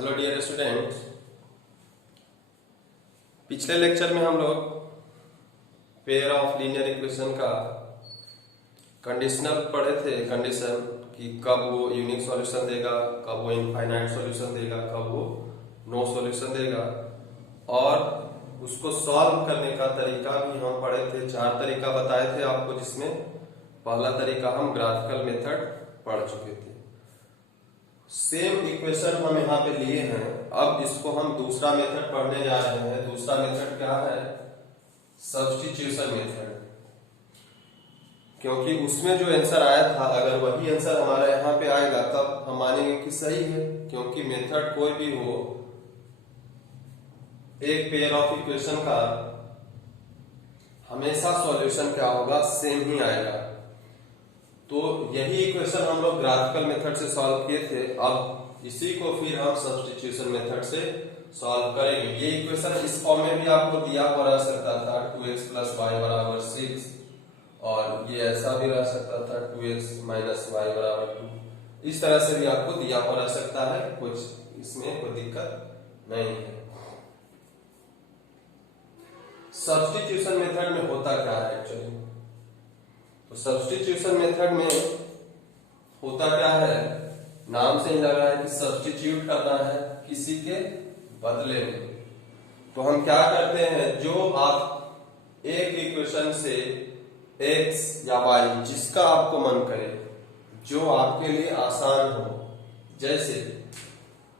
Hello dear students. पिछले lecture में हम लोग पेयर ऑफ लीनियर इक्वेशन का कंडीशनल पढ़े थे। कंडीशन कि कब वो यूनिक सॉल्यूशन देगा, कब वो इनफाइनाइट सॉल्यूशन देगा, कब वो नो सॉल्यूशन देगा, और उसको सॉल्व करने का तरीका भी हम पढ़े थे। 4 तरीका बताए थे आपको, जिसमें पहला तरीका हम ग्राफिकल मेथड पढ़ चुके थे। सेम इक्वेशन हम यहाँ पे लिए हैं, अब इसको हम दूसरा मेथड पढ़ने जा रहे हैं। दूसरा मेथड क्या है? Substitution method. क्योंकि उसमें जो आंसर आया था, अगर वही आंसर हमारा यहाँ पे आएगा तब हम मानेंगे कि सही है, क्योंकि मेथड कोई भी हो, एक पेयर ऑफ इक्वेशन का हमेशा सॉल्यूशन क्या होगा? सेम ही आएगा। तो यही इक्वेशन हम लोग ग्राफिकल मेथड से सॉल्व किए थे। अब इसी को फिर हम सब्स्टिट्यूशन मेथड से सॉल्व करेंगे। ये इक्वेशन इस फॉर्म में भी आपको दिया हुआ रह सकता था, 2x + y = 6, और ये ऐसा भी रह सकता था 2x - y = 2। इस तरह से भी आपको दिया हुआ रह सकता है, कुछ इसमें कोई दिक्कत नहीं है। सब्स्टिट्यूशन मेथड में होता क्या है एक्चुअली? तो सब्स्टिट्यूशन मेथड में होता क्या है, नाम से ही लग रहा है कि सब्स्टिट्यूट करना है किसी के बदले में। तो हम क्या करते हैं, जो आप एक इक्वेशन से x या y, जिसका आपको मन करे, जो आपके लिए आसान हो, जैसे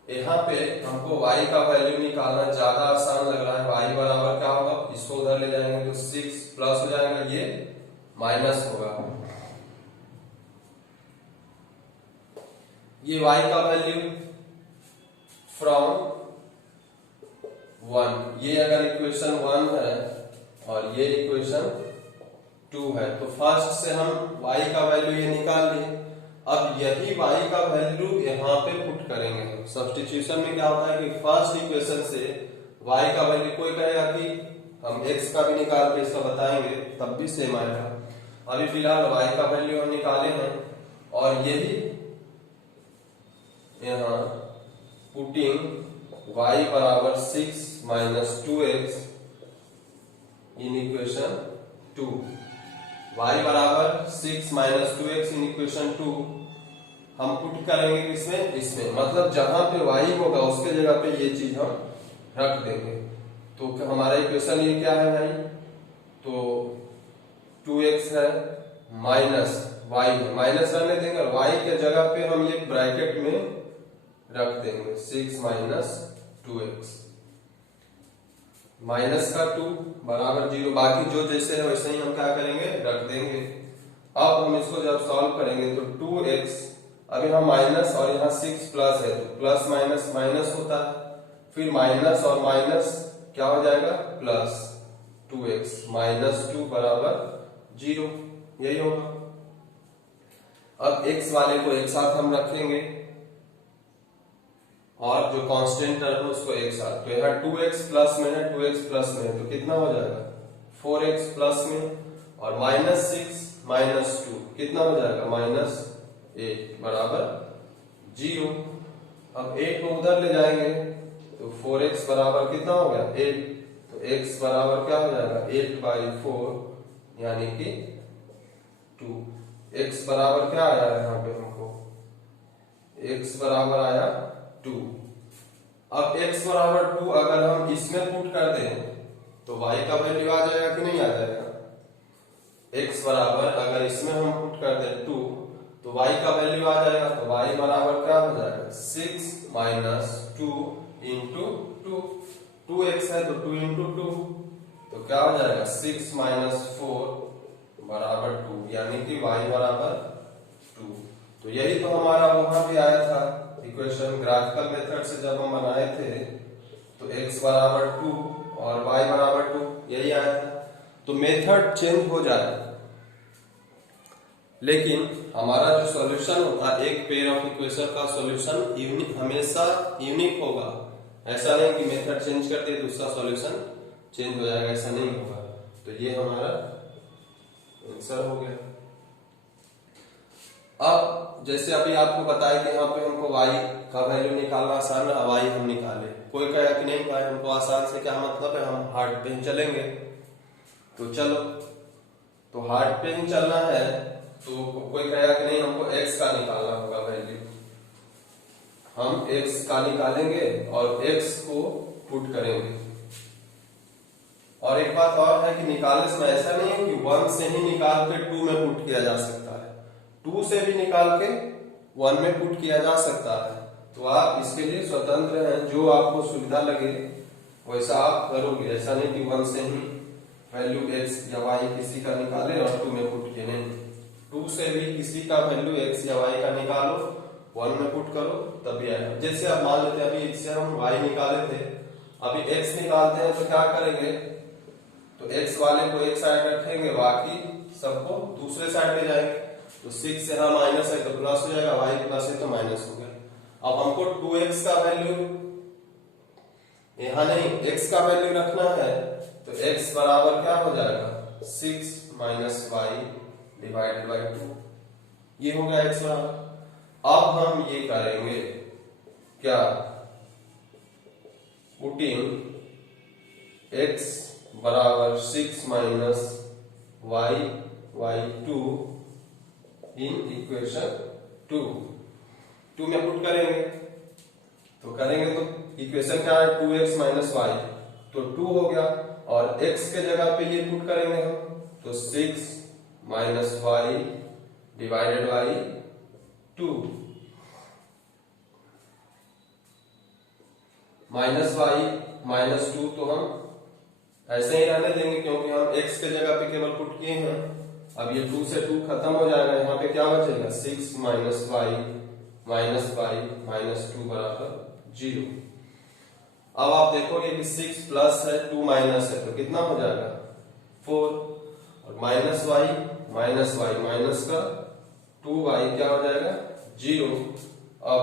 यहाँ पे हमको y का वैल्यू निकालना ज्यादा आसान लग रहा है। y बराबर क्या होगा? इसको उधर ले जाएंगे तो 6 प्लस हो जाएगा, ये माइनस होगा। ये y का वैल्यू फ्रॉम 1, ये अगर इक्वेशन 1 है और ये इक्वेशन 2 है, तो फर्स्ट से हम y का वैल्यू ये निकाल लिए। अब यही y का वैल्यू यहाँ पे पुट करेंगे। सब्स्टिट्यूशन में क्या होता है कि फर्स्ट इक्वेशन से y का वैल्यू, कोई कहेगा कि हम x का भी निकाल के इसका बताएंगे, तब भी सेम आएगा। अभी फिलहाल y का वैल्यू हम निकाले हैं, और यही यहाँ putting y = 6 - 2x in equation 2। y = 6 - 2x in equation 2 हम पुट करेंगे इसमें, मतलब जहां पे y होगा उसके जगह पे ये चीज हम रख देंगे। तो हमारा इक्वेशन ये क्या है भाई? तो 2x है माइनस y है, माइनस रहने देंगे, और y के जगह पे हम ये ब्रैकेट में रख देंगे 6 - 2x, माइनस का 2 बराबर 0। बाकी जो जैसे है वैसे ही हम क्या करेंगे, रख देंगे। अब हम इसको जब सॉल्व करेंगे तो 2x, अब यहाँ माइनस और यहाँ 6 प्लस है, तो प्लस माइनस माइनस होता है, फिर माइनस और माइनस क्या हो जाएगा? प्लस 2x - 2 = 0, यही होगा। अब x वाले को एक साथ हम रखेंगे, और जो कांस्टेंट टर्म है उसको एक साथ। तो यहाँ 2x प्लस में है, 2x प्लस में है, तो कितना हो जाएगा? 4x प्लस में, और -6 - 2 कितना हो जाएगा? -8 = 0। अब 8 को उधर ले जाएंगे तो 4x बराबर कितना हो गया? 8। तो x बराबर क्या हो जाएगा? 8/4 यानी कि 2। x बराबर क्या आया है यहाँ पे हमको? x बराबर आया 2। अब x बराबर 2 अगर हम इसमें पुट कर दें तो y का वैल्यू आ जाएगा कि नहीं आ जाएगा? x बराबर अगर इसमें हम पुट कर दें 2, तो y का वैल्यू आ जाएगा। तो y बराबर क्या हो जाएगा? 6 - 2 × 2। 2x है तो 2 × 2, तो क्या हो जाएगा? 6 - 4 = 2, यानी कि y बराबर 2। तो यही तो हमारा वहां भी आया था इक्वेशन, ग्राफिकल मेथड से जब हम बनाए थे, तो x = 2 और y = 2, यही आया था। तो मेथड चेंज हो जाए, लेकिन हमारा जो सॉल्यूशन होता है, एक पेयर ऑफ इक्वेशन का सॉल्यूशन हमेशा यूनिक होगा। ऐसा नहीं कि मेथड चेंज कर दिए दूसरा सॉल्यूशन चेंज हो जाएगा, ऐसा नहीं होगा। तो ये हमारा आंसर हो गया। अब जैसे अभी आपको बताया कि यहाँ पे हमको y का वैल्यू निकालना आसान है, y हम निकाले, कोई कहेगा कि नहीं भाई हमको आसान से क्या मतलब है, हम हार्ड पे ही चलेंगे। तो चलो, तो हार्ड पे ही चलना है, तो कोई कहेगा कि नहीं हमको x का निकालना होगा वैल्यू, हम x का निकालेंगे और x को पुट करेंगे। और एक बात और है कि निकालने समय ऐसा नहीं है कि 1 से ही निकाल के 2 में पुट किया जा सकता है, 2 से भी निकाल के 1 में पुट किया जा सकता है। तो आप इसके लिए स्वतंत्र हैं, जो आपको सुविधा लगे वैसा आप करोगे। ऐसा नहीं कि 1 से ही वैल्यू x या y किसी का निकाले और 2 में पुट किए, नहीं, 2 से भी किसी का वैल्यू x या y का निकालो, 1 में पुट करो, तभी आएगा। जैसे आप मान लेते हैं अभी इससे हम y निकाले थे, अभी x निकालते हैं तो क्या करेंगे, तो x वाले को एक साइड रखेंगे, बाकी सबको दूसरे साइड ले जाएंगे। तो 6 से यहाँ माइनस है तो प्लस हो जाएगा, y प्लस है तो माइनस हो गया। अब हमको 2x का वैल्यू यहाँ नहीं, x का वैल्यू रखना है, तो x बराबर क्या हो जाएगा, 6 माइनस y डिवाइडेड बाई 2, ये हो गया x बराबर। अब हम ये करेंगे क्या, पुटिंग x बराबर 6 minus y by 2 in equation 2 में पुट करेंगे। तो करेंगे तो इक्वेशन क्या है, 2x माइनस y, तो 2 हो गया, और x के जगह पे ये पुट करेंगे हम, तो 6 minus y divided by 2, minus y minus 2 तो हम ऐसे ही रहने देंगे क्योंकि हम x के जगह पे केवल पुट किए हैं। अब ये 2 से 2 खत्म हो जाएगा, यहाँ पे क्या बचेगा, 6 माइनस y माइनस 2 बराबर 0। अब आप देखोगे कि 6 प्लस है 2 माइनस है, तो कितना हो जाएगा 4, और माइनस y माइनस का 2y क्या हो जाएगा 0। अब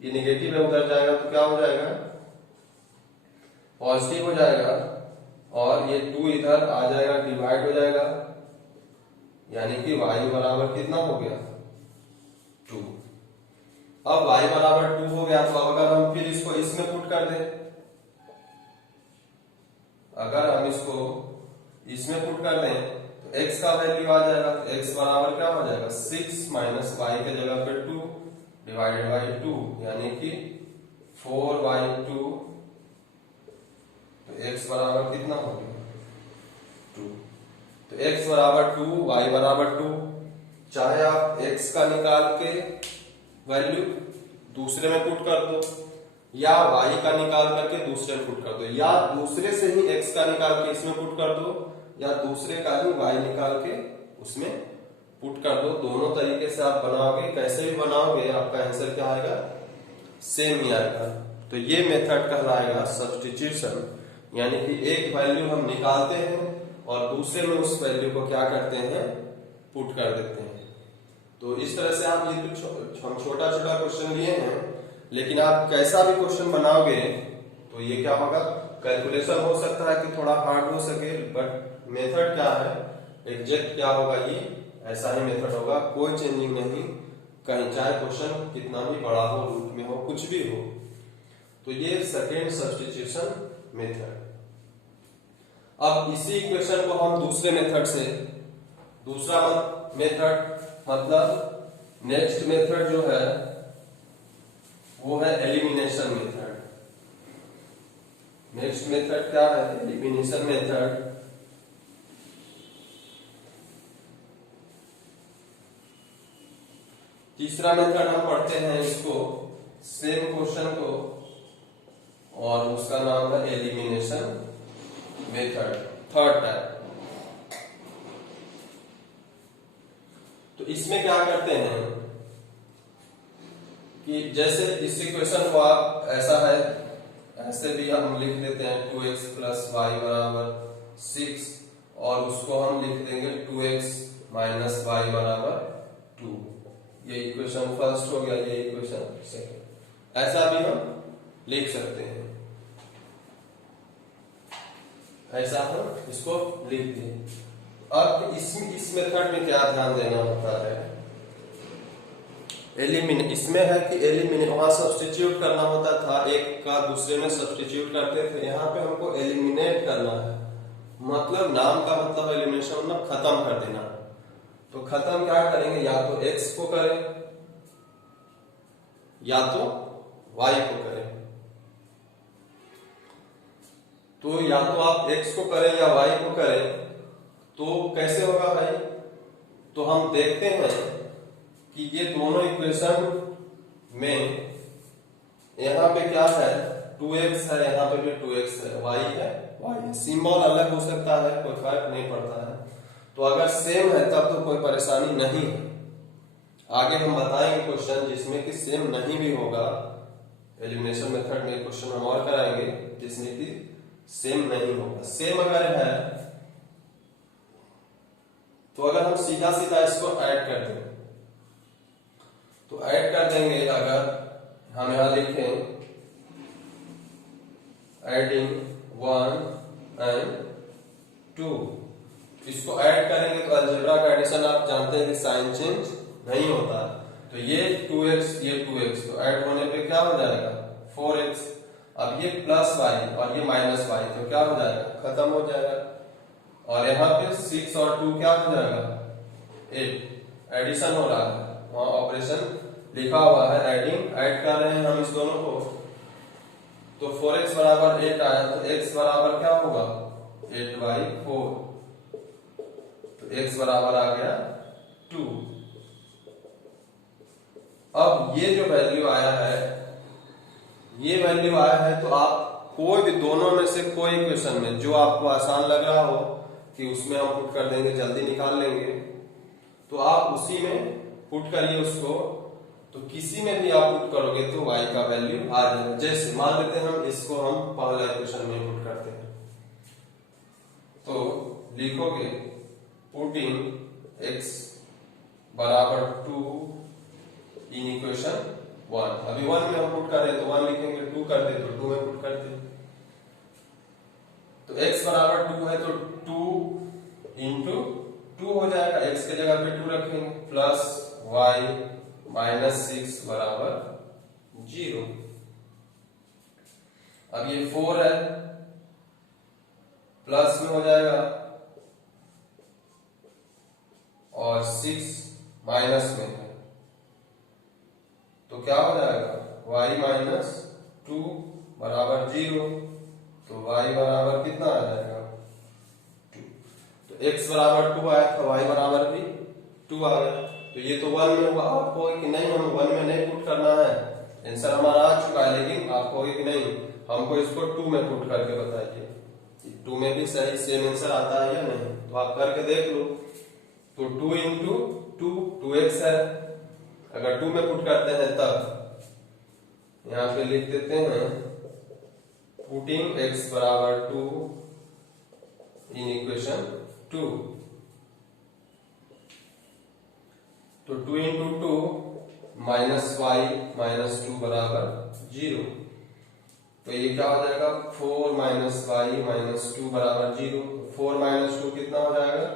ये निगेटिव में उधर जाएगा तो क्या हो जाएगा, पॉजिटिव हो जाएगा, और ये 2 इधर आ जाएगा, डिवाइड हो जाएगा, यानी कि y बराबर कितना हो गया 2। अब y बराबर 2 हो गया, तो अब अगर हम फिर इसको इसमें पुट कर दें, अगर हम इसको इसमें पुट कर दें तो x का वैल्यू आ जाएगा, तो x बराबर क्या हो जाएगा 6 माइनस y के जगह पे 2 डिवाइडेड बाई 2, यानी कि 4/2, तो x बराबर कितना हो गया 2। तो x बराबर 2, y बराबर 2, चाहे आप x का निकाल के वैल्यू दूसरे में पुट कर दो, या y का निकाल करके दूसरे में पुट कर दो, या दूसरे से ही x का निकाल के इसमें पुट कर दो, या दूसरे का ही y निकाल के उसमें पुट कर दो। दोनों तरीके से आप बनाओगे, कैसे भी बनाओगे आपका आंसर क्या आएगा, सेम ही आएगा। तो ये मेथड कहलाएगा सब्स्टिट्यूशन, यानी कि एक वैल्यू हम निकालते हैं और दूसरे में उस वैल्यू को क्या करते हैं, पुट कर देते हैं। तो इस तरह से आप ये तो हम छोटा छोटा क्वेश्चन लिए हैं, लेकिन आप कैसा भी क्वेश्चन बनाओगे तो ये क्या होगा, कैलकुलेशन हो सकता है कि थोड़ा हार्ड हो सके, बट मेथड क्या है, एग्जैक्ट क्या होगा, ये ऐसा ही मेथड होगा, कोई चेंजिंग नहीं कहीं, चाहे क्वेश्चन कितना भी बड़ा हो, रूट में हो, कुछ भी हो। तो ये सेकेंड सब्स्टिट्यूशन मेथड। अब इसी इक्वेशन को हम दूसरे मेथड से, दूसरा मेथड मतलब नेक्स्ट मेथड जो है वो है एलिमिनेशन मेथड। नेक्स्ट मेथड क्या है, एलिमिनेशन मेथड। तीसरा मेथड हम पढ़ते हैं इसको, सेम क्वेश्चन को, और उसका नाम है एलिमिनेशन मेथड, थर्ड टाइप। तो इसमें क्या करते हैं कि जैसे इस इक्वेशन को आप ऐसा है, ऐसे भी हम लिख देते हैं 2x प्लस वाई बराबर 6, और उसको हम लिख देंगे 2x माइनस वाई बराबर 2। ये इक्वेशन फर्स्ट हो गया, ये इक्वेशन सेकंड। ऐसा भी हम लिख सकते हैं, ऐसा हम इसको लिख दें। अब इस मेथड में क्या ध्यान देना होता है, एलिमिनेट, इसमें है कि एलिमिनेट, वहां सब्स्टिट्यूट करना होता था, एक का दूसरे में सब्स्टिट्यूट करते थे, यहाँ पे हमको एलिमिनेट करना है। मतलब नाम का मतलब एलिमिनेशन, मतलब खत्म कर देना। तो खत्म क्या करेंगे, या तो x को करें या तो y को करें। तो या तो आप x को करें या y को करें, तो कैसे होगा भाई? तो हम देखते हैं कि ये दोनों इक्वेशन में यहाँ पे क्या है, 2x है, यहाँ पे भी 2x है, y है, y है। सिंबल अलग हो सकता है, कोई फर्क नहीं पड़ता है। तो अगर सेम है तब तो कोई परेशानी नहीं है। आगे हम बताएंगे क्वेश्चन जिसमें कि सेम नहीं भी होगा। एलिमिनेशन मेथड में क्वेश्चन हम और कराएंगे जिसमें कि सेम नहीं होगा। सेम अगर है तो अगर हम सीधा सीधा इसको ऐड कर दें, तो ऐड कर देंगे। अगर हम यहां लिखें एडिंग 1 एंड 2, इसको ऐड करेंगे तो अलजेब्रा का एडिशन आप जानते हैं कि साइन चेंज नहीं होता। तो ये 2x ये 2x, तो ऐड होने पे क्या हो जाएगा 4x। अब ये प्लस y और ये माइनस y, तो क्या हो जाएगा, खत्म हो जाएगा। और यहाँ पे 6 और 2 क्या हो जाएगा 8, एडिशन हो रहा है, वहां ऑपरेशन लिखा हुआ है एडिंग, ऐड कर रहे हैं हम इस दोनों को। तो 4x बराबर 8 आया, तो x बराबर क्या होगा 8/4, तो x बराबर आ गया 2। अब ये जो वैल्यू आया है, ये वैल्यू आया है, तो आप कोई भी दोनों में से कोई इक्वेशन में जो आपको आसान लग रहा हो कि उसमें हम पुट कर देंगे, जल्दी निकाल लेंगे, तो आप उसी में पुट करिए उसको। तो किसी में भी आप पुट करोगे तो y का वैल्यू आ जाएगा। जैसे मान लेते हैं हम इसको हम पहला इक्वेशन में पुट करते हैं, तो लिखोगे पुटिंग x बराबर 2 इन इक्वेशन 1। अभी 1 में हम पुट कर रहे तो 1 लिखेंगे, 2 कर दे तो 2 में पुट करते। तो x बराबर 2 है तो 2 इंटू 2 हो जाएगा, x के जगह पे 2 रखेंगे, प्लस y माइनस 6 बराबर 0। अब ये 4 है, प्लस में हो जाएगा, और 6 माइनस में है, तो क्या हो जाएगा y माइनस 2 बराबर 0। तो y बराबर कितना आ जाएगा 2। तो x बराबर 2 आया था, y बराबर भी 2 आ गया। तो ये तो 1 में हुआ। आप कहोगे कि नहीं हम 1 में नहीं पुट करना है, आंसर हमारा आ चुका है, लेकिन आप कहोगे कि नहीं हमको इसको 2 में पुट करके बताइए 2 में भी सही सेम आंसर आता है या नहीं। तो आप करके देख लो। तो 2 इंटू 2 2x है, अगर 2 में पुट करते हैं तब यहां पे लिख देते हैं पुटिंग x बराबर 2 इन इक्वेशन 2। तो 2 इंटू 2 माइनस y माइनस 2 बराबर 0। तो ये क्या हो जाएगा 4 माइनस y माइनस 2 बराबर 0। 4 माइनस 2 कितना हो जाएगा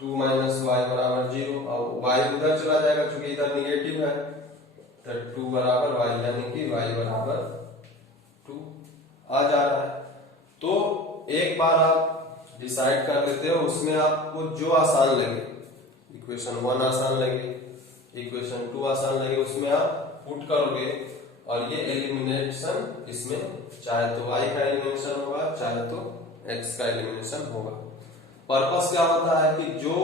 2 माइनस y बराबर 0। अब y उधर चला जाएगा क्योंकि इधर निगेटिव है, तो 2 बराबर y, यानी कि y बराबर 2 आ जा रहा है। तो एक बार आप डिसाइड कर लेते हो, उसमें आपको जो आसान लगे, इक्वेशन 1 आसान लगे, इक्वेशन 2 आसान लगे, उसमें आप पुट करोगे और ये एलिमिनेशन इसमें चाहे तो y का एलिमिनेशन होगा चाहे तो x का एलिमिनेशन होगा। पर्पस क्या होता है कि जो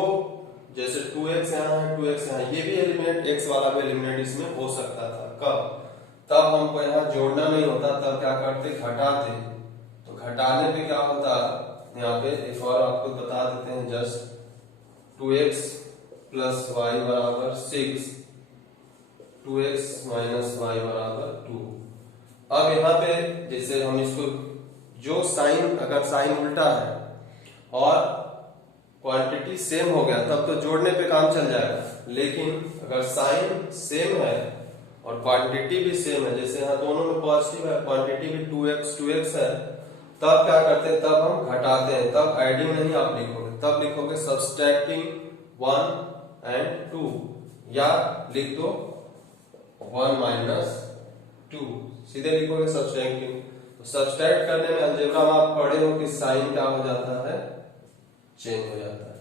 जैसे 2x यहाँ है 2x यहाँ, ये भी एलिमिनेट, x वाला भी एलिमिनेट इसमें हो सकता था। कब? तब हमको यहाँ जोड़ना नहीं होता, तब क्या करते घटाते। तो घटाने पे क्या होता, यहाँ पे एक और आपको बता देते हैं जस्ट 2x प्लस y बराबर 6, 2x माइनस y बराबर 2। अब यहाँ पे जैसे हम इसको जो साइन, अगर साइन उल्टा है और क्वांटिटी सेम हो गया तब तो जोड़ने पे काम चल जाएगा, लेकिन अगर साइन सेम है और क्वांटिटी भी सेम है, जैसे यहाँ दोनों में पॉजिटिव है, क्वांटिटी भी 2x है, तब क्या करते हैं, तब हम घटाते हैं। तब एडिंग नहीं आप लिखोगे, तब लिखोगे सब्सट्रैक्टिंग 1 एंड 2, या लिख दो 1 माइनस 2, सीधे लिखोगे सब्सट्रैक्टिंग। तो सब्सट्रैक्ट करने में अलजेब्रा में आप पढ़े हो कि साइन क्या हो जाता है, चेंज हो जाता है।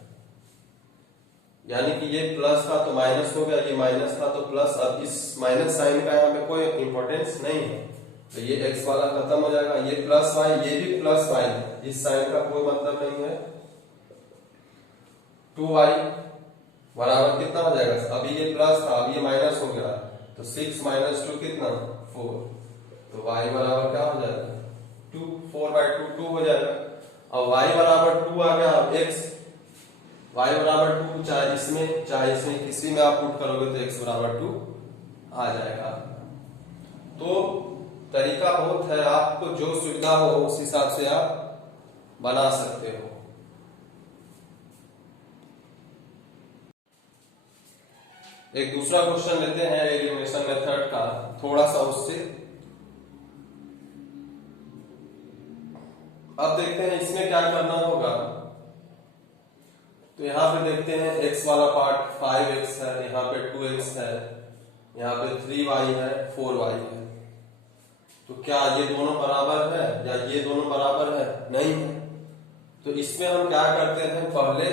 यानी कि ये प्लस था तो माइनस हो गया, ये माइनस था तो प्लस। अब इस माइनस साइन का यहाँ पे कोई इंपॉर्टेंस नहीं है, तो ये x वाला खत्म हो जाएगा। ये प्लस y, ये भी प्लस y है, इस साइन का कोई मतलब नहीं है। 2y बराबर कितना हो जाएगा, अभी ये प्लस था, अभी ये माइनस हो गया, तो 6 माइनस 2 कितना, 4। तो y बराबर क्या हो जाएगा, 2, 4/2 2 हो जाएगा। अब y बराबर 2 आ गया। अब x y बराबर 2 चाहे इसमें किसी में आप पुट करोगे तो x बराबर 2 आ जाएगा। तो तरीका बहुत है, आपको जो सुविधा हो उस हिसाब से आप बना सकते हो। एक दूसरा क्वेश्चन लेते हैं एलिमिनेशन मेथड का, थोड़ा सा उससे। अब देखते हैं इसमें क्या करना होगा। तो यहाँ पे देखते हैं x वाला पार्ट 5x है, यहाँ पे 2x है, यहाँ पे 3y है, 4y है। तो क्या ये दोनों बराबर है या ये दोनों बराबर है, नहीं है। तो इसमें हम क्या करते हैं, पहले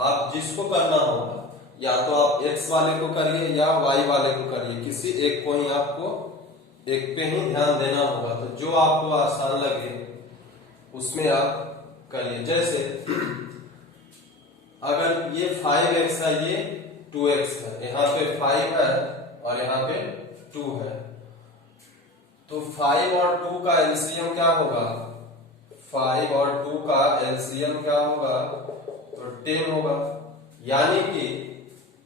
आप जिसको करना होगा, या तो आप x वाले को करिए या y वाले को करिए, किसी एक को ही आपको एक पे ही ध्यान देना होगा। तो जो आपको आसान लगे उसमें आप करिए। जैसे अगर ये 5x है, ये 2x है, यहाँ पे 5 है और यहाँ पे 2 है, तो 5 और 2 का एलसीएम क्या होगा, 5 और 2 का एलसीएम क्या होगा, तो 10 होगा। यानी कि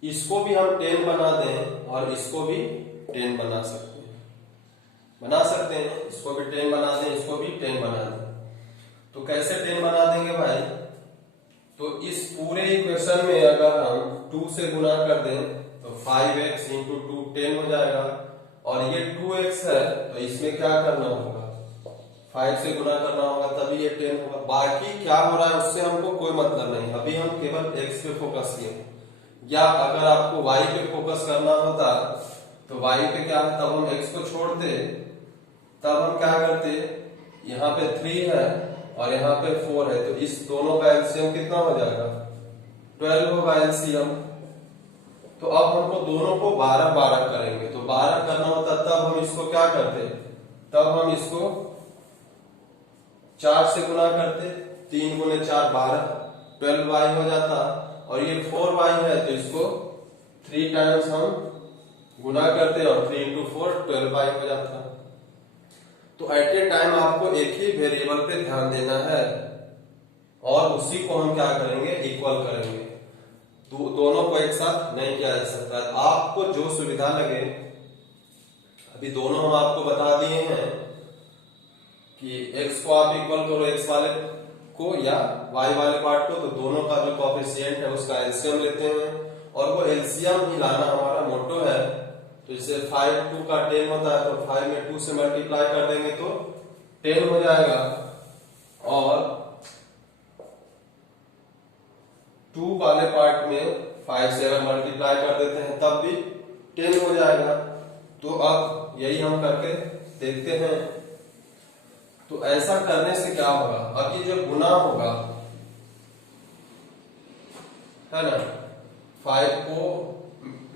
इसको भी हम 10 बना दें और इसको भी 10 बना सकते हैं, इसको भी 10 बना दें, इसको भी 10 बना दें। तो कैसे 10 बना देंगे भाई, तो इस पूरे इक्वेशन में अगर हम 2 से गुना कर दें तो 5x इंटू 2 10 हो जाएगा, और ये 2x है तो इसमें क्या करना होगा, 5 से गुना करना होगा, तभी ये 10 होगा। बाकी क्या हो रहा है उससे हमको कोई मतलब नहीं, अभी हम केवल x पे फोकस किए। या अगर आपको y पे फोकस करना होता तो y पे क्या है, तब हम x को छोड़ते, तब हम क्या करते, यहाँ पे 3 है और यहाँ पे 4 है, तो इस दोनों का एलसीएम कितना हो जाएगा, 12 होगा एलसीएम। तो अब हमको दोनों को 12 करेंगे, तो 12 करना होता तब हम इसको क्या करते, तब हम इसको 4 से गुना करते, 3 गुने 4 12, 12y हो जाता। और ये 4y है तो इसको 3 टाइम्स हम गुना करते और 3 इंटू 4 12y हो जाता। तो एट ए टाइम आपको एक ही वेरिएबल पे ध्यान देना है और उसी को हम क्या करेंगे, इक्वल करेंगे। तो दोनों को एक साथ नहीं किया जा सकता, आपको जो सुविधा लगे। अभी दोनों हम आपको बता दिए हैं कि x को आप इक्वल करो x वाले को या y वाले पार्ट को, तो दोनों का जो कोएफिशिएंट है उसका एलसीएम लेते हैं, और वो एलसीएम ही लाना हमारा मोटो है। तो जैसे 5 2 का 10 होता है, तो 5 में 2 से मल्टीप्लाई कर देंगे तो 10 हो जाएगा, और 2 वाले पार्ट में 5 से अगर मल्टीप्लाई कर देते हैं तब भी 10 हो जाएगा। तो अब यही हम करके देखते हैं। तो ऐसा करने से क्या होगा, अब ये जो गुना होगा है ना, 5 को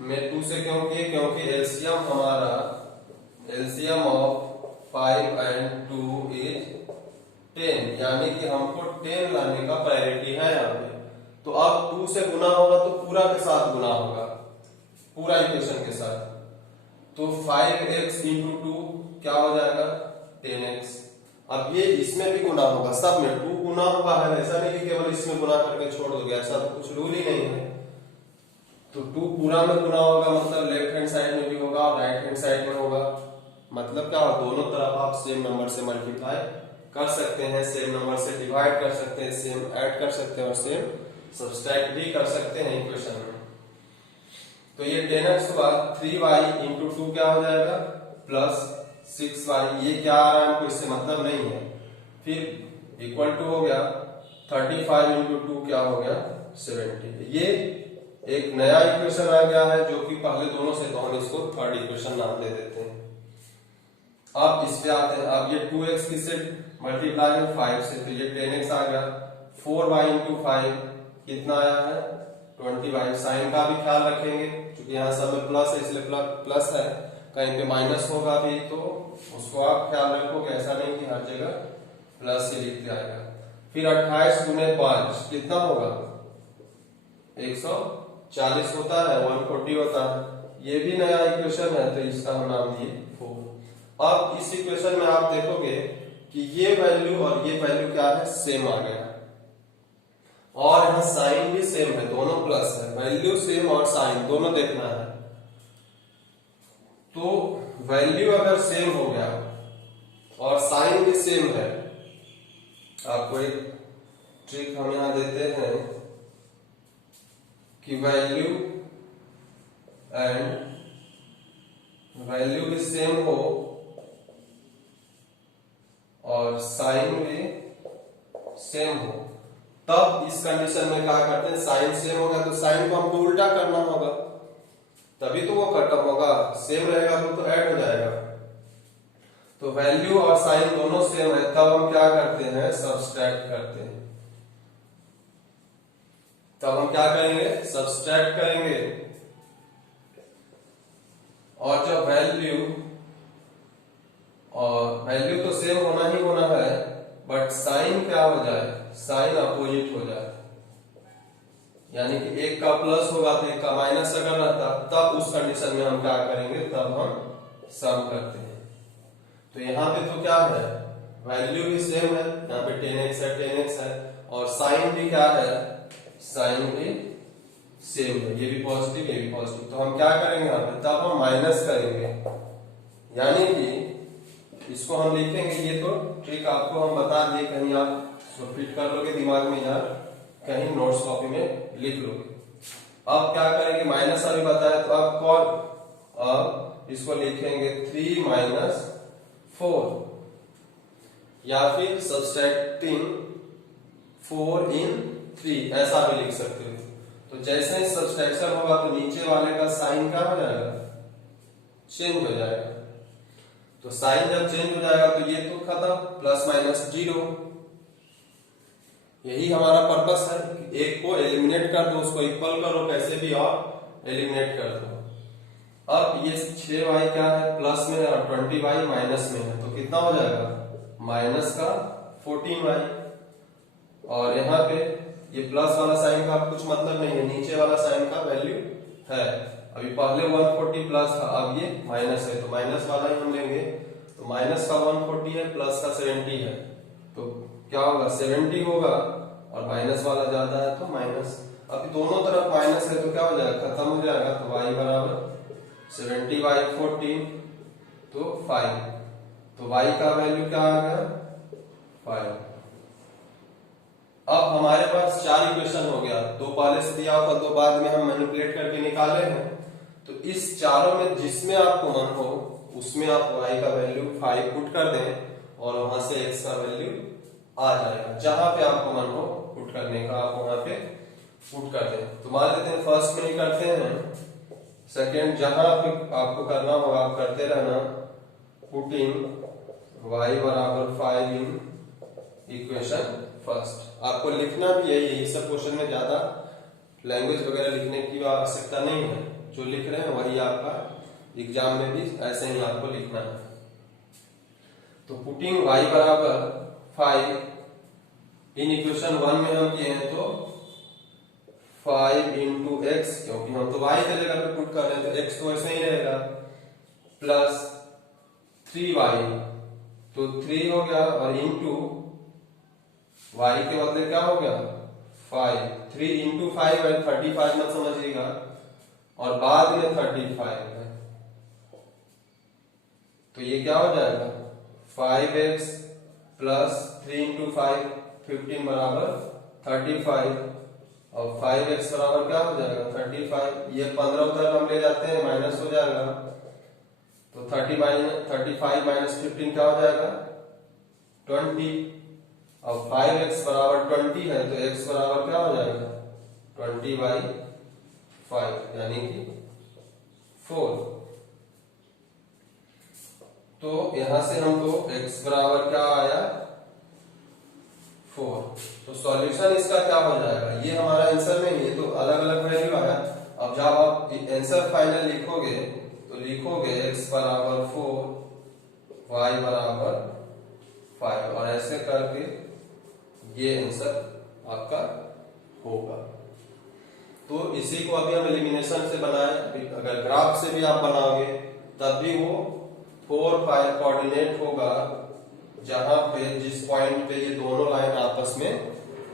में 2 से क्यों किए, क्योंकि एलसीएम हमारा, एलसीएम ऑफ 5 एंड 2 इज 10, यानी कि हमको 10 लाने का प्रायोरिटी है यहाँ पे। तो अब 2 से गुना होगा तो पूरा के साथ गुना होगा, पूरा इक्वेशन के साथ। तो 5x इंटू 2 क्या हो जाएगा, 10x। अब ये इसमें भी गुना होगा, सब में 2 गुना हुआ है, ऐसा नहीं कि केवल इसमें गुना करके छोड़ दोगे, ऐसा तो कुछ रूल ही नहीं है। तो 2 पूरा में गुना होगा, मतलब लेफ्ट हैंड साइड में भी होगा और राइट हैंड साइड में होगा। मतलब क्या होगा, दोनों तरफ आप सेम नंबर से मल्टीप्लाई कर सकते हैं, सेम नंबर से डिवाइड कर सकते हैं, सेम ऐड कर सकते हैं और सेम सब्सट्रैक्ट भी कर सकते हैं इक्वेशन में। तो ये 10x हुआ, 3y इंटू 2 क्या हो जाएगा, प्लस 6y। ये क्या आ रहा है हमको इससे मतलब नहीं है। फिर इक्वल टू हो गया 35 इंटू 2 क्या हो गया, 70। ये एक नया इक्वेशन आ गया है जो कि पहले दोनों से इसको थर्ड इक्वेशन नाम दे देते हैं। अब इस पे आते हैं। अब ये 2x किससे मल्टीप्लाई है 5 से, तो ये 10x आ गया। 4y इंटू 5 कितना आया है 20y। साइन का भी ख्याल रखेंगे क्योंकि यहाँ सब में प्लस है इसलिए प्लस है, कहीं पे माइनस होगा भी तो उसको आप ख्याल रखोगे, ऐसा नहीं कि हर जगह प्लस ही लिखते आएगा। फिर 28 गुने 5 कितना होगा 140 होता है, 140 होता है। ये भी नया इक्वेशन है तो इसका हम नाम दिए 4। अब इस इक्वेशन में आप देखोगे कि ये वैल्यू और ये वैल्यू क्या है सेम आ गया, और यहाँ साइन भी सेम है, दोनों प्लस है। वैल्यू सेम और साइन दोनों देखना है। तो वैल्यू अगर सेम हो गया और साइन भी सेम है, आपको एक ट्रिक हम यहां देते हैं कि वैल्यू एंड वैल्यू भी सेम हो और साइन भी सेम हो, तब इस कंडीशन में क्या करते हैं, साइन सेम होगा तो साइन को हमको उल्टा करना होगा, तभी तो वो खत्म होगा। सेम रहेगा तो ऐड हो जाएगा। तो वैल्यू और साइन दोनों सेम है, तब हम क्या करते हैं सब्सट्रैक्ट करते हैं। तब हम क्या करेंगे सब्सट्रैक्ट करेंगे, और जब वैल्यू तो सेम होना ही होना है, बट साइन क्या हो जाए, साइन अपोजिट हो जाए, यानी कि एक का प्लस होगा तो एक का माइनस अगर रहता, तब उस कंडीशन में हम क्या करेंगे, तब हम सम करते हैं। तो यहाँ पे तो क्या है वैल्यू भी सेम है, यहाँ पे 10x है 10x है, और साइन भी क्या है, साइन भी सेम है, ये भी पॉजिटिव ये भी पॉजिटिव। तो हम क्या करेंगे यहाँ पे, तब हम माइनस करेंगे, यानी कि इसको हम लिखेंगे। ये तो ट्रिक आपको हम बता दिए, कहीं आप इसको फिट कर लोगे दिमाग में या कहीं नोट्स कॉपी में लिख लोगे। अब क्या करेंगे, माइनस अभी बताया तो अब अब इसको लिखेंगे 3 माइनस 4, या फिर सब्सट्रैक्टिंग 4 इन 3 ऐसा भी लिख सकते हो। तो जैसे ही सब्सट्रैक्शन होगा तो नीचे वाले का साइन क्या हो जाएगा, चेंज हो जाएगा। तो साइन जब चेंज हो जाएगा तो ये तो खत्म, प्लस माइनस 0। यही हमारा पर्पस है, एक को एलिमिनेट कर दो, उसको इक्वल करो कैसे भी और एलिमिनेट कर दो। अब ये 6y क्या है प्लस में और 20y माइनस में है, तो कितना हो जाएगा माइनस का 14y। और यहाँ पे ये प्लस वाला साइन का कुछ मतलब नहीं है, नीचे वाला साइन का वैल्यू है। अभी पहले 140 प्लस था, अब ये माइनस है तो माइनस वाला ही हम लेंगे। तो माइनस का 140 है, प्लस का 70 है, तो क्या होगा 70 होगा, और माइनस वाला ज्यादा है तो माइनस। अभी दोनों तरफ माइनस है तो क्या हो जाएगा, खत्म हो जाएगा। तो y बराबर 70/14 तो 5। तो y का वैल्यू क्या आ गया 5। अब हमारे पास 4 इक्वेशन हो गया, 2 पहले से दिया हुआ 2 बाद में हम मैनिपुलेट करके निकाले हैं। तो इस चारों में जिसमें आपको मन हो उसमें आप y का वैल्यू 5 पुट कर दें और वहां से x का वैल्यू आ जाएगा। जहां पे आपको मन हो पुट करने का आप वहां पे पुट कर दें। तो मान लेते हैं फर्स्ट में ही करते हैं, सेकेंड जहां पे आपको करना होगा आप करते रहना। पुटिंग y बराबर 5 इन इक्वेशन फर्स्ट। आपको लिखना भी है, यही सब क्वेश्चन में ज्यादा लैंग्वेज वगैरह लिखने की आवश्यकता नहीं है, जो लिख रहे हैं वही आपका एग्जाम में भी ऐसे ही आपको लिखना है। तो पुटिंग y बराबर 5 इन इक्वेशन 1 में हम किए हैं तो 5 इंटू एक्स, क्योंकि हम तो y के जगह पे पुट कर रहे हैं तो x तो ऐसे ही रहेगा, प्लस 3y, तो 3 हो गया, और इंटू y के बदले क्या हो गया 5। 3 इंटू 5 है 35 मत समझिएगा, और बाद में 35 है, तो ये क्या हो जाएगा 5x प्लस 3 इंटू 5 15 बराबर 35, और 5x बराबर क्या हो जाएगा 35। ये 15 उधर हम ले जाते हैं माइनस हो जाएगा, तो 35 माइनस 15 क्या हो जाएगा 20। अब 5x बराबर 20 है तो x बराबर क्या हो जाएगा 20/5 यानी कि 4। तो यहां से हमको x बराबर क्या आया 4। तो सॉल्यूशन इसका क्या हो जाएगा, ये हमारा आंसर नहीं है तो अलग अलग वैल्यू आया। अब जब आप आंसर फाइनल लिखोगे तो लिखोगे x बराबर 4 y बराबर 5 और ऐसे करके ये आंसर आपका होगा। तो इसी को अभी हम एलिमिनेशन से बनाए, अगर ग्राफ से भी आप बनाओगे तब भी वो 4 5 कोऑर्डिनेट होगा, जहां पे जिस पॉइंट पे ये दोनों लाइन आपस में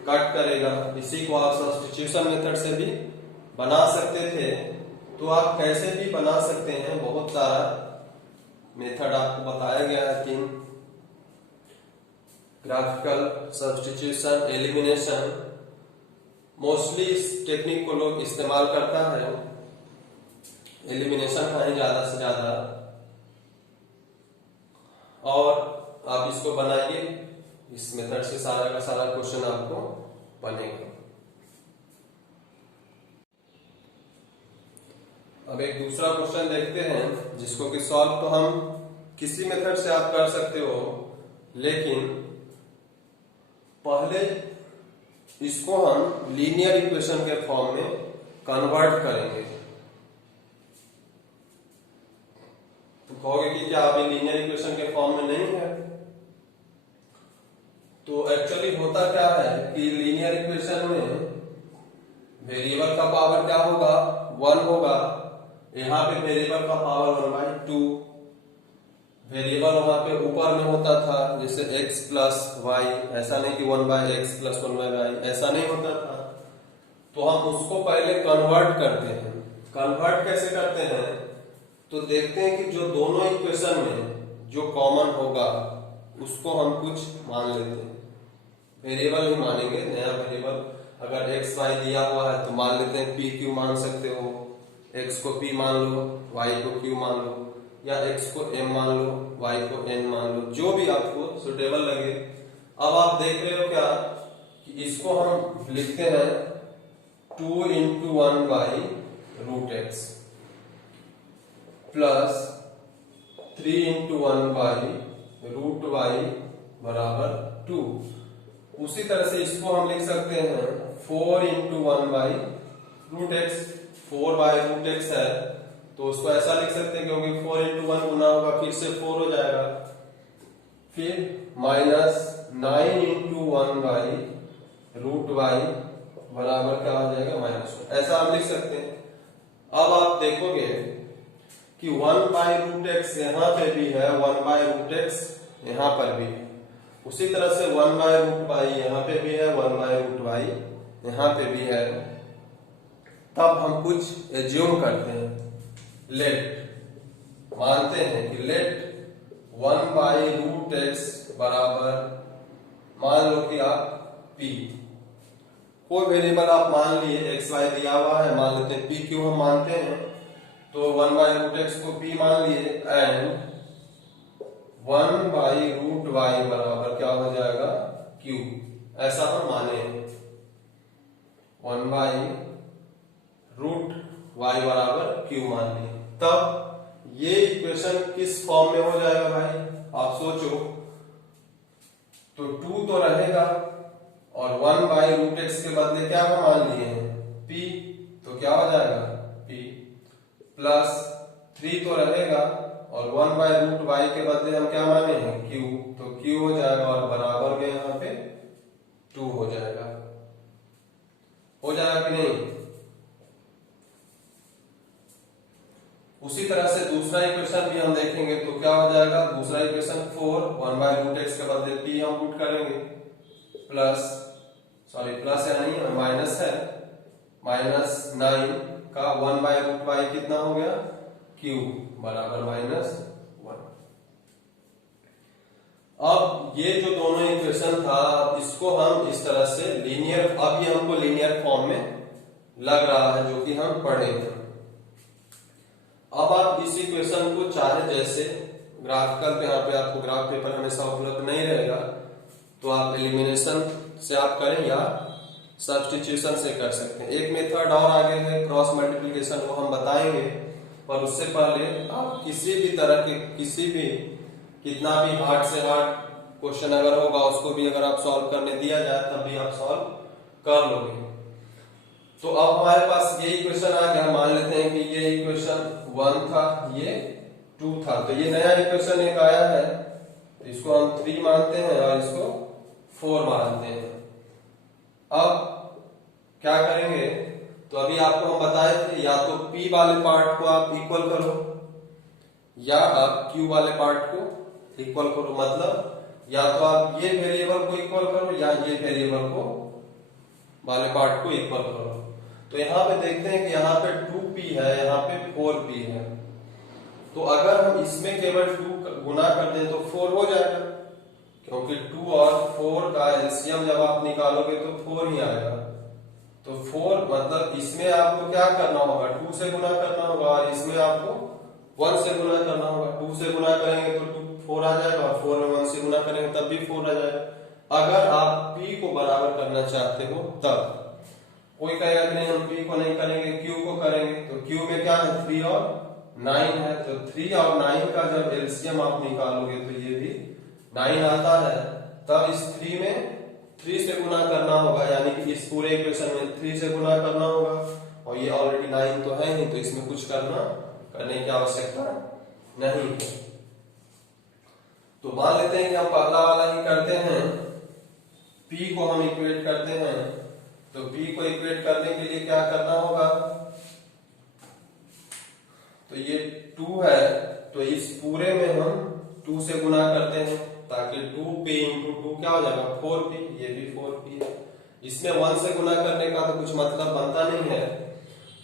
कट करेगा। इसी को आप सब्स्टिट्यूशन मेथड से भी बना सकते थे। तो आप कैसे भी बना सकते हैं, बहुत सारा मेथड आपको बताया गया है 3, ग्राफिकल, सब्स्टिट्यूशन, एलिमिनेशन। मोस्टली इस टेक्निक को लोग इस्तेमाल करता है एलिमिनेशन का ही ज्यादा से ज्यादा। और आप इसको बनाइए, इस मेथड से सारा का सारा क्वेश्चन आपको बनेगा। अब एक दूसरा क्वेश्चन देखते हैं, जिसको कि सॉल्व तो हम किसी मेथड से आप कर सकते हो, लेकिन पहले इसको हम लीनियर इक्वेशन के फॉर्म में कन्वर्ट करेंगे। तो कहोगे कि क्या अभी लीनियर इक्वेशन के फॉर्म में नहीं है? तो एक्चुअली होता क्या है कि लीनियर इक्वेशन में वेरिएबल का पावर क्या होगा 1 होगा। यहाँ पे वेरिएबल का पावर 1/2। वेरिएबल वहां पे ऊपर में होता था जैसे x प्लस वाई, ऐसा नहीं कि 1/x प्लस 1/y, ऐसा नहीं होता था। तो हम उसको पहले कन्वर्ट करते हैं। कन्वर्ट कैसे करते हैं, तो देखते हैं कि जो दोनों इक्वेशन में जो कॉमन होगा उसको हम कुछ मान लेते हैं। वेरिएबल ही मानेंगे, नया वेरिएबल। अगर x y दिया हुआ है तो मान लेते हैं p q मान सकते हो। x को p मान लो, y को q मान लो, या x को m मान लो, y को n मान लो, जो भी आपको सुटेबल लगे। अब आप देख रहे हो क्या कि इसको हम लिखते हैं 2 into 1/√x plus 3 into 1/√y बराबर 2। उसी तरह से इसको हम लिख सकते हैं 4 into 1/√x। 4/√x है तो उसको ऐसा लिख सकते हैं, क्योंकि 4 into 1 गुना होगा, फिर से 4 हो जाएगा। फिर माइनस 9 into 1/√y बराबर क्या हो जाएगा -1। ऐसा हम लिख सकते हैं। अब आप देखोगे कि 1/√x यहाँ पे भी है, 1/√x यहाँ पर भी है। उसी तरह से 1/√y यहाँ पे भी है, 1/√y यहाँ पे भी है। तब हम कुछ एज्यूम करते हैं, लेट मानते हैं कि लेट 1/√x बराबर, मान लो कि आप p, कोई वेरिएबल आप मान लिए, x y दिया हुआ है, मान लेते हैं p q हम मानते हैं। तो 1/√x को p मान लिए एंड 1/√y बराबर क्या हो जाएगा q, ऐसा हम माने। 1/√y बराबर q मान लिए। तब ये इक्वेशन किस फॉर्म में हो जाएगा भाई, आप सोचो। तो 2 तो रहेगा और 1/√x के बदले क्या हम मान लिए हैं p, तो क्या हो जाएगा p प्लस 3 तो रहेगा और 1/√y के बदले हम क्या माने हैं q, तो q हो जाएगा और बराबर में यहाँ पे 2 हो जाएगा। हो जाएगा कि नहीं? उसी तरह से दूसरा इक्वेशन भी हम देखेंगे तो क्या हो जाएगा, दूसरा इक्वेशन 4, 1/√x के बदले p हम पुट करेंगे प्लस, सॉरी प्लस या नहीं माइनस है, -9 का 1/√y कितना हो गया q बराबर -1। अब ये जो दोनों इक्वेशन था, इसको हम इस तरह से लीनियर, अब ये हमको लीनियर फॉर्म में लग रहा है जो कि हम पढ़ेंगे। अब आप इस इक्वेशन को चाहे जैसे ग्राफिकल पे, यहाँ पे आपको ग्राफ पेपर हमेशा उपलब्ध नहीं रहेगा, तो आप एलिमिनेशन से आप करें या सब्स्टिट्यूशन से कर सकते हैं। एक मेथड और आगे है क्रॉस मल्टीप्लिकेशन, वो हम बताएंगे। पर उससे पहले आप किसी भी तरह के किसी भी कितना भी हार्ड से हार्ड क्वेश्चन अगर होगा उसको भी अगर आप सॉल्व करने दिया जाए तब भी आप सॉल्व कर लोगे। तो अब हमारे पास ये इक्वेशन आ गया, मान लेते हैं कि ये इक्वेशन 1 था, ये 2 था, तो ये नया इक्वेशन एक आया है, तो इसको हम 3 मानते हैं और इसको 4 मानते हैं। अब क्या करेंगे, तो अभी आपको हम बताए थे या तो p वाले पार्ट को आप इक्वल करो या आप q वाले पार्ट को इक्वल करो, मतलब या तो आप ये वेरिएबल को इक्वल करो या ये वेरिएबल को वाले पार्ट को इक्वल करो। तो यहाँ पे देखते हैं कि यहाँ पे 2p है, यहाँ पे 4p है, तो अगर हम इसमें केवल 2 गुना कर दें तो 4 हो जाएगा, क्योंकि 2 और 4 का एलसीएम जब आप निकालोगे तो 4 ही आएगा। तो 4 मतलब इसमें आपको क्या करना होगा, 2 से गुना करना होगा और इसमें आपको 1 से गुना करना होगा। 2 से गुना करेंगे तो 4 आ जाएगा और 4 में 1 से गुना करेंगे तब भी 4 आ जाएगा। अगर आप p को बराबर करना चाहते हो तब कोई कहेगा कि नहीं हम p को नहीं करेंगे, q को करेंगे, तो q में क्या है 3 और 9 है, तो 3 और 9 का जब एलसीएम आप निकालोगे तो ये भी 9 आता है, तब इस 3 में 3 से गुना करना होगा, यानी कि इस पूरे इक्वेशन में 3 से गुना करना होगा, और ये ऑलरेडी 9 तो है ही, तो इसमें कुछ करने की आवश्यकता नहीं है। तो मान लेते हैं कि हम पहला वाला ही करते हैं, p को हम इक्वेट करते हैं, तो p को इक्वेट करने के लिए क्या करना होगा, तो ये 2 है, तो इस पूरे में हम 2 से गुना करते हैं ताकि 2p इंटू 2 क्या हो जाएगा 4p, ये भी 4p है। इसमें 1 से गुना करने का तो कुछ मतलब बनता नहीं है,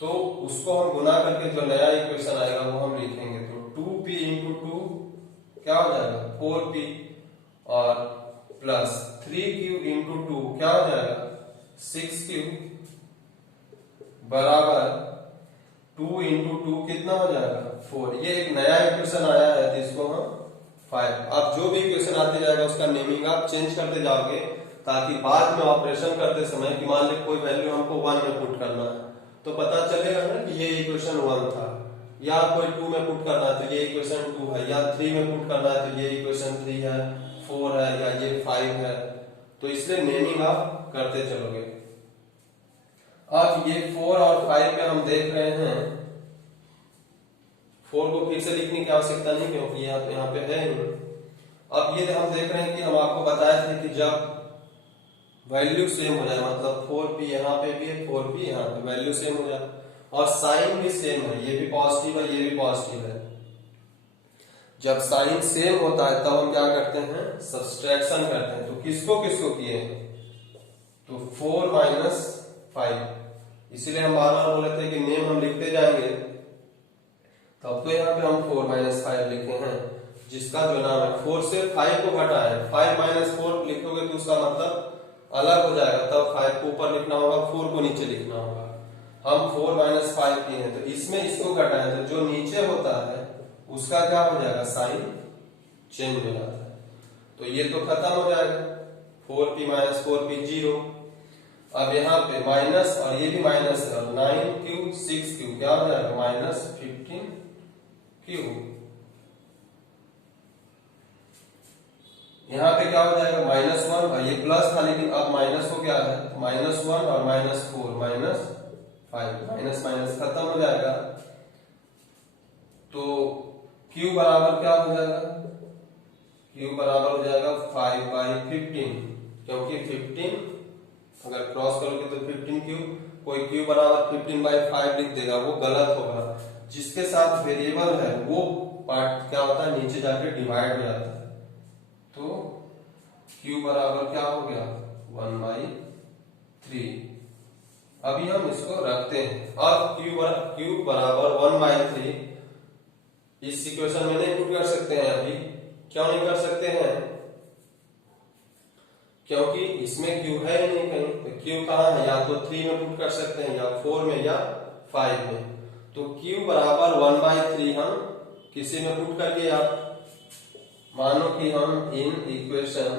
तो उसको हम गुना करके जो नया इक्वेशन आएगा वो हम लिखेंगे, तो 2p इंटू 2 क्या हो जाएगा 4p और प्लस 3q इंटू 2 क्या हो जाएगा 6q बराबर 2 इंटू 2 कितना हो जाएगा 4। ये एक नया इक्वेशन आया है जिसको हम 5। अब जो भी इक्वेशन आते जाएगा उसका नेमिंग आप चेंज करते जाओगे, ताकि बाद में ऑपरेशन करते समय कि मान लीजिए कोई वैल्यू हमको 1 में पुट करना है तो पता चलेगा ना कि ये इक्वेशन 1 था, या कोई 2 में पुट करना है तो ये इक्वेशन 2 है, या 3 में पुट करना है तो ये इक्वेशन 3 है, 4 है या ये 5 है, तो इसलिए नेमिंग आप करते चलोगे। अब ये 4 और 5 में हम देख रहे हैं, 4 को फिर से लिखने की आवश्यकता नहीं क्योंकि यहाँ पे है ही। अब ये हम देख रहे हैं कि हम आपको बताए थे कि जब वैल्यू सेम हो जाए, मतलब 4p यहाँ पे भी है 4p यहाँ पे, वैल्यू सेम हो जाए और साइन भी सेम है, ये भी पॉजिटिव है ये भी पॉजिटिव है, जब साइन सेम होता है तब हम क्या करते हैं सब्सट्रैक्शन करते हैं। तो किसको किसको किए हैं, तो 4 माइनस 5, इसीलिए हम बार बार बोले थे कि नेम हम लिखते जाएंगे, तब तो यहाँ पे हम 4 माइनस 5 लिखे हैं, जिसका जो नाम है 4 से 5 को घटा है, 5 माइनस 4 लिखोगे तो उसका मतलब अलग हो जाएगा, तब 5 को ऊपर लिखना होगा 4 को नीचे लिखना होगा। हम 4 माइनस 5 किए हैं तो इसमें इसको घटाएं तो जो नीचे होता है उसका क्या हो जाएगा साइन चेंज हो जाता है, तो ये तो खत्म हो जाएगा 4p माइनस 4p 0। अब यहाँ पे माइनस और ये भी माइनस है, 9q 6q क्या हो जाएगा माइनस 15q। यहाँ पे क्या हो जाएगा -1 और ये प्लस था लेकिन अब माइनस हो गया है, -1 और -4 -5, माइनस माइनस खत्म हो जाएगा, तो q बराबर क्या हो जाएगा, q बराबर हो जाएगा 5/15, क्योंकि 15 अगर क्रॉस करोगे तो 15q, कोई q बराबर 15/5 लिख देगा वो गलत होगा, जिसके साथ वेरिएबल है वो पार्ट क्या होता है नीचे जाके डिवाइड हो जाता है, तो q बराबर क्या हो गया 1/3। अभी हम इसको रखते हैं, अब q बराबर 1/3 इस इक्वेशन में नहीं पुट कर सकते हैं। अभी क्यों नहीं कर सकते हैं, क्योंकि इसमें q है ही नहीं कहीं, तो q कहाँ है, या तो 3 में पुट कर सकते हैं या 4 में या 5 में, तो q बराबर 1/3 हम किसी में पुट करिए आप, मानो कि हम इन इक्वेशन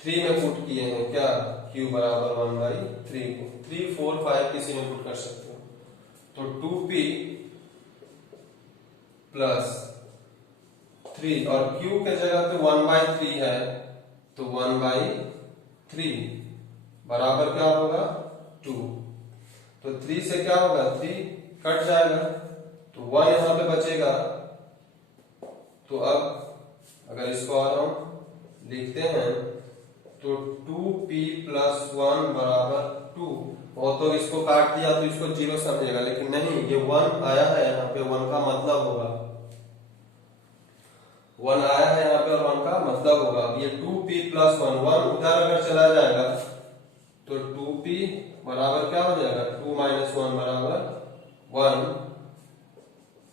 3 में पुट किए हैं क्या, q बराबर 1/3 को 3 4 5 किसी में पुट कर सकते हो, तो 2p प्लस 3 और q के जगह पे 1/3 है तो 1/3 बराबर क्या होगा 2। तो 3 से क्या होगा 3 कट जाएगा तो 1 यहां पे बचेगा। तो अब अगर इसको और हम लिखते हैं तो 2p + 1 बराबर 2। और तो इसको काट दिया तो इसको 0 समझेगा, लेकिन नहीं, ये 1 आया है यहाँ पे, 1 का मतलब होगा 1 आया है यहाँ पे और 1 का मतलब होगा। अब ये 2p + 1 उधर अगर चला जाएगा तो 2p बराबर क्या हो जाएगा 2 - 1 बराबर 1।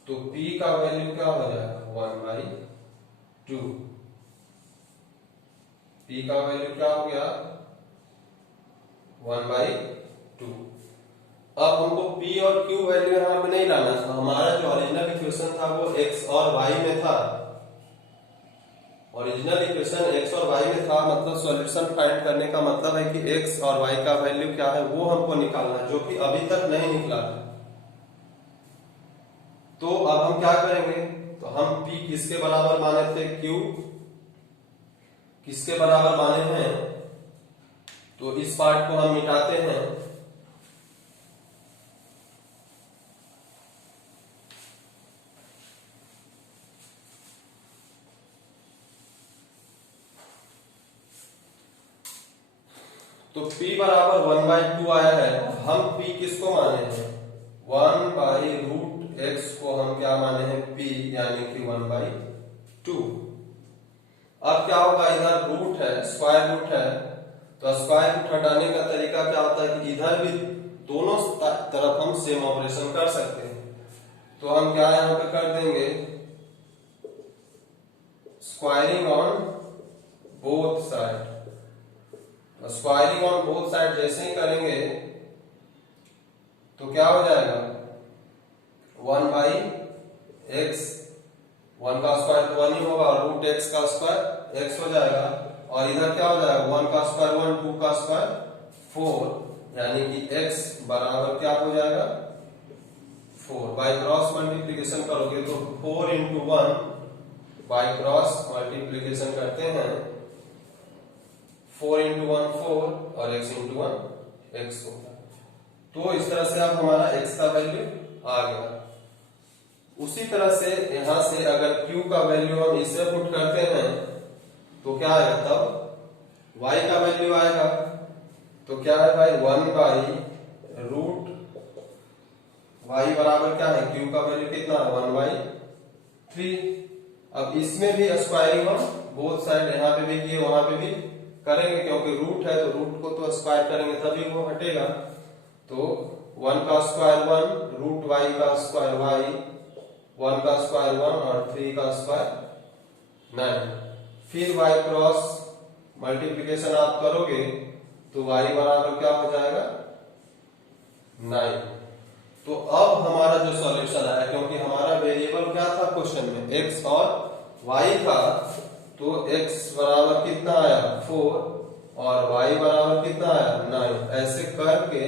तो p का वैल्यू क्या हो जाएगा 1/2। p का वैल्यू क्या हो गया 1/2। अब हमको p और q वैल्यू यहाँ पे नहीं लाना था, हमारा जो ओरिजिनल इक्वेशन था वो x और y में था। ओरिजिनल इक्वेशन x और y में था, मतलब सॉल्यूशन फाइंड करने का मतलब है कि x और y का वैल्यू क्या है वो हमको निकालना है, जो कि अभी तक नहीं निकला है। तो अब हम क्या करेंगे, तो हम p किसके बराबर माने थे, q किसके बराबर माने हैं, तो इस पार्ट को हम मिटाते हैं। तो p बराबर 1/2 आया है। हम p किसको माने हैं 1/√x को हम क्या माने हैं p, यानी कि 1/2। अब क्या होगा, इधर रूट है, स्क्वायर रूट है, तो स्क्वायर रूट हटाने का तरीका क्या होता है कि इधर भी दोनों तरफ हम सेम ऑपरेशन कर सकते हैं। तो हम क्या यहां पे कर देंगे, squaring on both side. Squaring on both side जैसे ही करेंगे तो क्या हो जाएगा 1/x, 1 का स्क्वायर तो 1 ही होगा और √x का स्क्वायर x हो जाएगा। और इधर क्या हो जाएगा 1 का स्क्वायर 1, 2 का स्क्वायर 4, यानी कि x बराबर क्या हो जाएगा 4। बाय क्रॉस मल्टीप्लीकेशन करोगे तो 4 × 1 बाय क्रॉस मल्टीप्लीकेशन करते हैं, 4 × 1 4 और x × 1 x होगा। तो इस तरह से अब हमारा x का वैल्यू आ गया। उसी तरह से यहां से अगर q का वैल्यू हम इससे पुट करते हैं तो क्या आएगा, तब y का वैल्यू आएगा। तो क्या है भाई 1/√y बराबर क्या है, q का वैल्यू कितना है 1/3। अब इसमें भी स्क्वायरिंग ऑन बोथ साइड, यहाँ पे भी किए वहां पे भी करेंगे, क्योंकि रूट है तो रूट को तो स्क्वायर करेंगे तभी वो हटेगा। तो 1 का स्क्वायर 1, √y का स्क्वायर y, 1 का स्क्वायर 1 और 3 का स्क्वायर 9। फिर y क्रॉस मल्टीप्लिकेशन आप करोगे तो y बराबर क्या हो जाएगा 9। तो अब हमारा जो सॉल्यूशन आया, क्योंकि हमारा वेरिएबल क्या था क्वेश्चन में x और y था, तो x बराबर कितना आया 4 और y बराबर कितना आया 9। ऐसे करके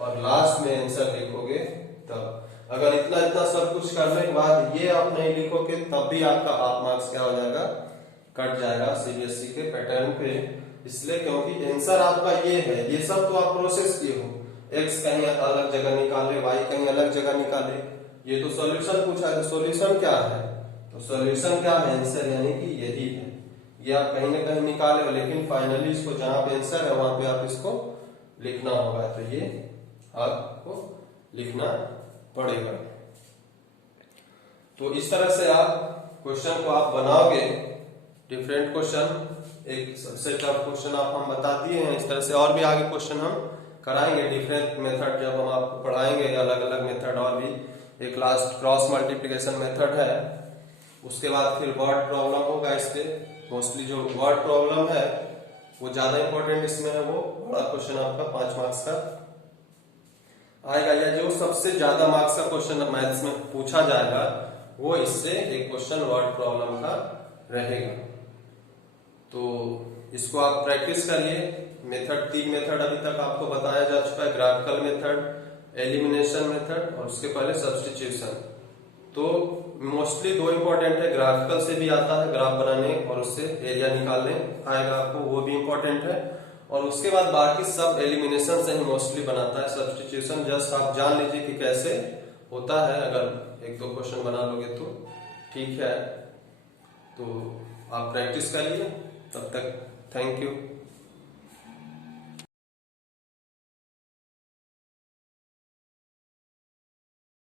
और लास्ट में आंसर लिखोगे तब। अगर इतना इतना सब कुछ करने के बाद ये आप नहीं लिखोगे तब भी आपका हाफ मार्क्स क्या हो जाएगा, कट जाएगा सीबीएसई के पैटर्न पे। इसलिए क्योंकि आंसर आपका ये है, ये सब तो आप प्रोसेस किए हो, x कहीं अलग जगह निकाले, y कहीं अलग जगह निकाले, ये तो सॉल्यूशन पूछा है। सॉल्यूशन क्या है, तो सॉल्यूशन क्या है आंसर, यानी कि यही है। ये आप कहीं ना कहीं निकाले हो, लेकिन फाइनली इसको जहां पे आंसर है वहां पे आप इसको लिखना होगा। तो ये आपको लिखना पड़ेगा। तो इस तरह से आप क्वेश्चन को आप बनाओगे, डिफरेंट क्वेश्चन, एक सबसे टफ क्वेश्चन आप हम बता दिए हैं। इस तरह से और भी आगे क्वेश्चन हम कराएंगे, डिफरेंट मेथड जब हम आपको पढ़ाएंगे, अलग अलग मेथड। और भी एक लास्ट क्रॉस मल्टीप्लिकेशन मेथड है, उसके बाद फिर वर्ड प्रॉब्लम होगा। इसके मोस्टली जो वर्ड प्रॉब्लम है वो ज्यादा इंपॉर्टेंट इसमें है, वो बड़ा क्वेश्चन आपका 5 मार्क्स का आएगा, या जो सबसे ज्यादा मार्क्स का क्वेश्चन मैथ्स में पूछा जाएगा वो इससे एक क्वेश्चन वर्ड प्रॉब्लम का रहेगा। तो इसको आप प्रैक्टिस करिए। मेथड 3 मेथड अभी तक आपको बताया जा चुका है, ग्राफिकल मेथड, एलिमिनेशन मेथड और उसके पहले सब्स्टिट्यूशन। तो मोस्टली दो इंपॉर्टेंट है, ग्राफिकल से भी आता है ग्राफ बनाने और उससे एरिया निकालने आएगा आपको, वो भी इंपॉर्टेंट है। और उसके बाद बाकी सब एलिमिनेशन से ही मोस्टली बनाता है, सब्स्टिट्यूशन जस्ट आप जान लीजिए कि कैसे होता है, अगर एक दो क्वेश्चन बना लोगे तो ठीक है। तो आप प्रैक्टिस करिए, तब तक थैंक यू।